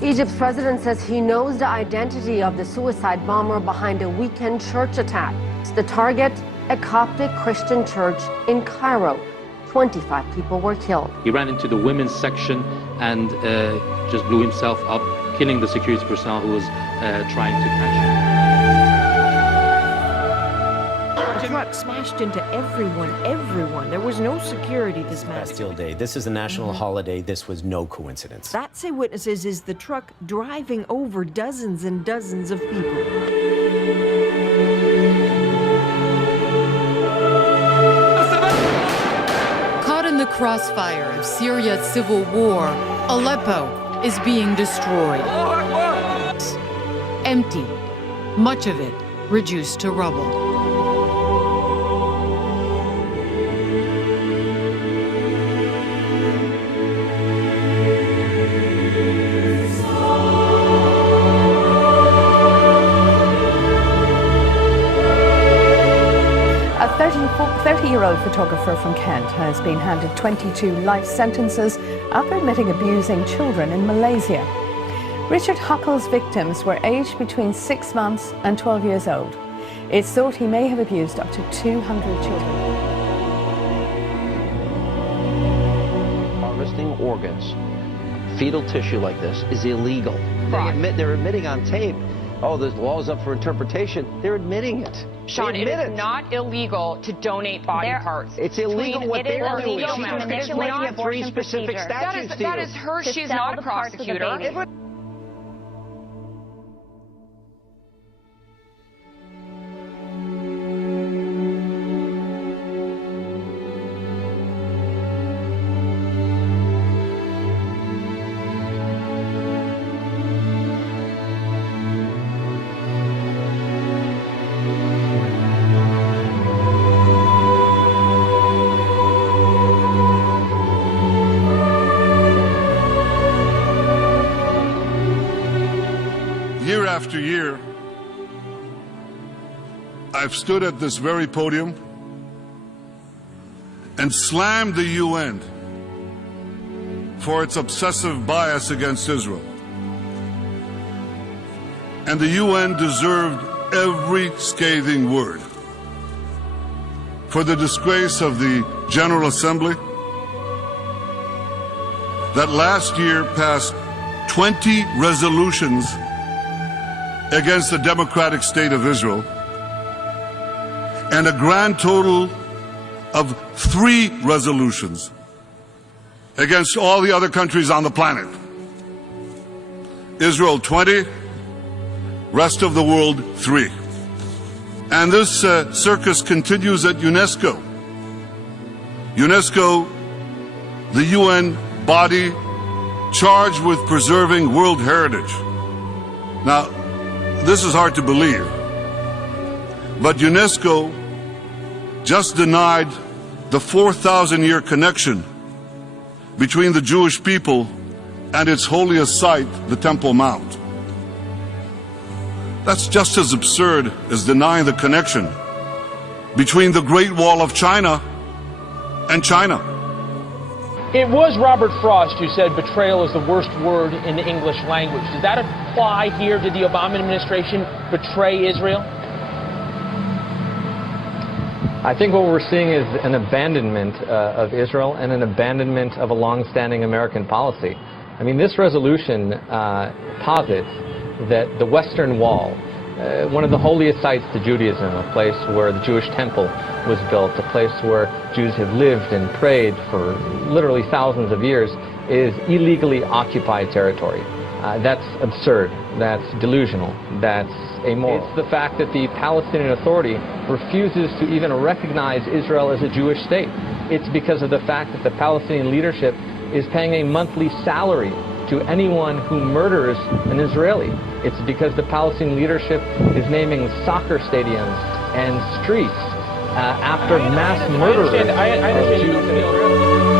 Egypt's president says he knows the identity of the suicide bomber behind a weekend church attack. The target, a Coptic Christian church in Cairo. 25 people were killed. He ran into the women's section and just blew himself up, killing the security personnel who was trying to catch him. The truck smashed into everyone. There was no security this Bastille Day. This is a national holiday. This was no coincidence. That, say witnesses, is the truck driving over dozens and dozens of people. Caught in the crossfire of Syria's civil war, Aleppo is being destroyed. Empty, much of it reduced to rubble. A 30-year-old photographer from Kent has been handed 22 life sentences after admitting abusing children in Malaysia. Richard Huckle's victims were aged between 6 months and 12 years old. It's thought he may have abused up to 200 children. Harvesting organs, fetal tissue like this, is illegal. They're admitting on tape, oh, the law's up for interpretation. They're admitting it. Sean, it is not illegal to donate body parts. It's illegal what they're doing. Illegal, She's just making up three specific statutes. That is her. She's not a prosecutor. Year after year, I've stood at this very podium and slammed the UN for its obsessive bias against Israel. And the UN deserved every scathing word. For the disgrace of the General Assembly that last year passed 20 resolutions against the democratic state of Israel, and a grand total of 3 resolutions against all the other countries on the planet. Israel 20, rest of the world 3. And this circus continues at UNESCO. UNESCO, the UN body charged with preserving world heritage. Now, this is hard to believe, but UNESCO just denied the 4,000-year connection between the Jewish people and its holiest site, the Temple Mount. That's just as absurd as denying the connection between the Great Wall of China and China. It was Robert Frost who said betrayal is the worst word in the English language. Does that apply here? Did the Obama administration betray Israel? I think what we're seeing is an abandonment of Israel and an abandonment of a long-standing American policy. I mean, this resolution posits that the Western Wall, one of the holiest sites to Judaism, a place where the Jewish temple was built, a place where Jews have lived and prayed for literally thousands of years, is illegally occupied territory. That's absurd, that's delusional, that's amoral. It's the fact that the Palestinian Authority refuses to even recognize Israel as a Jewish state. It's because of the fact that the Palestinian leadership is paying a monthly salary to anyone who murders an Israeli. It's because the Palestinian leadership is naming soccer stadiums and streets after mass murderers of Jews in Israel.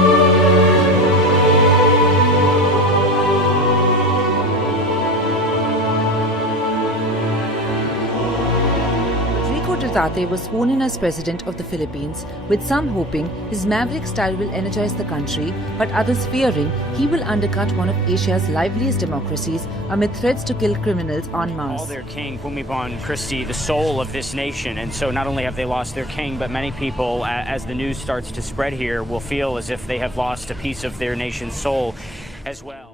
Duterte was sworn in as president of the Philippines, with some hoping his maverick style will energize the country, but others fearing he will undercut one of Asia's liveliest democracies amid threats to kill criminals en masse. All their king, Bumibon Christie, the soul of this nation, and so not only have they lost their king, but many people, as the news starts to spread here, will feel as if they have lost a piece of their nation's soul as well.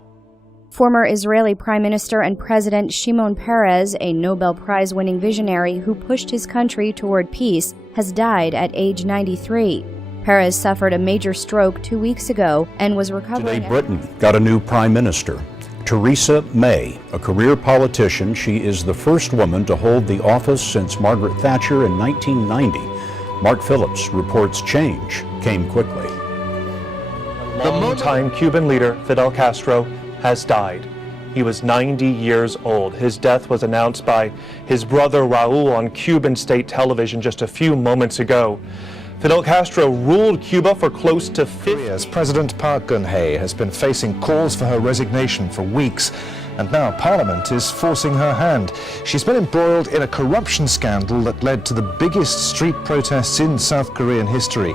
Former Israeli Prime Minister and President Shimon Peres, a Nobel Prize-winning visionary who pushed his country toward peace, has died at age 93. Peres suffered a major stroke 2 weeks ago and was recovering. Today, Britain got a new Prime Minister. Theresa May, a career politician, she is the first woman to hold the office since Margaret Thatcher in 1990. Mark Phillips reports change came quickly. The longtime Cuban leader, Fidel Castro, has died. He was 90 years old. His death was announced by his brother Raul on Cuban state television just a few moments ago. Fidel Castro ruled Cuba for close to 50 years. President Park Geun-hye has been facing calls for her resignation for weeks, and now Parliament is forcing her hand. She's been embroiled in a corruption scandal that led to the biggest street protests in South Korean history.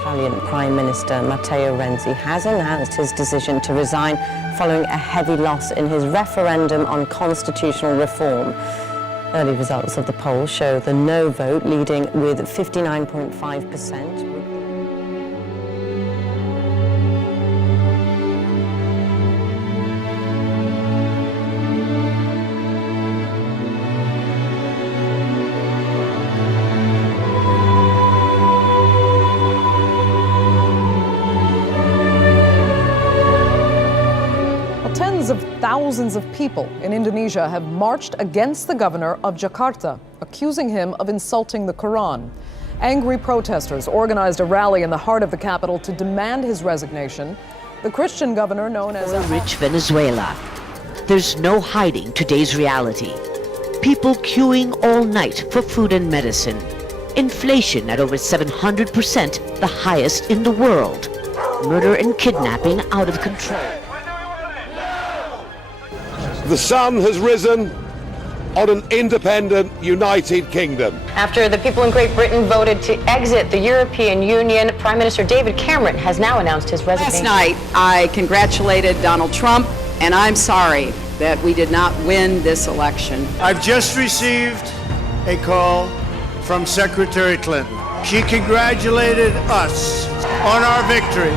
Italian Prime Minister Matteo Renzi has announced his decision to resign following a heavy loss in his referendum on constitutional reform. Early results of the poll show the no vote leading with 59.5%. Thousands of people in Indonesia have marched against the governor of Jakarta, accusing him of insulting the Quran. Angry protesters organized a rally in the heart of the capital to demand his resignation. The Christian governor, known as rich Venezuela. There's no hiding today's reality. People queuing all night for food and medicine. Inflation at over 700%, the highest in the world. Murder and kidnapping out of control. The sun has risen on an independent United Kingdom. After the people in Great Britain voted to exit the European Union, Prime Minister David Cameron has now announced his resignation. Last night, I congratulated Donald Trump, and I'm sorry that we did not win this election. I've just received a call from Secretary Clinton. She congratulated us on our victory.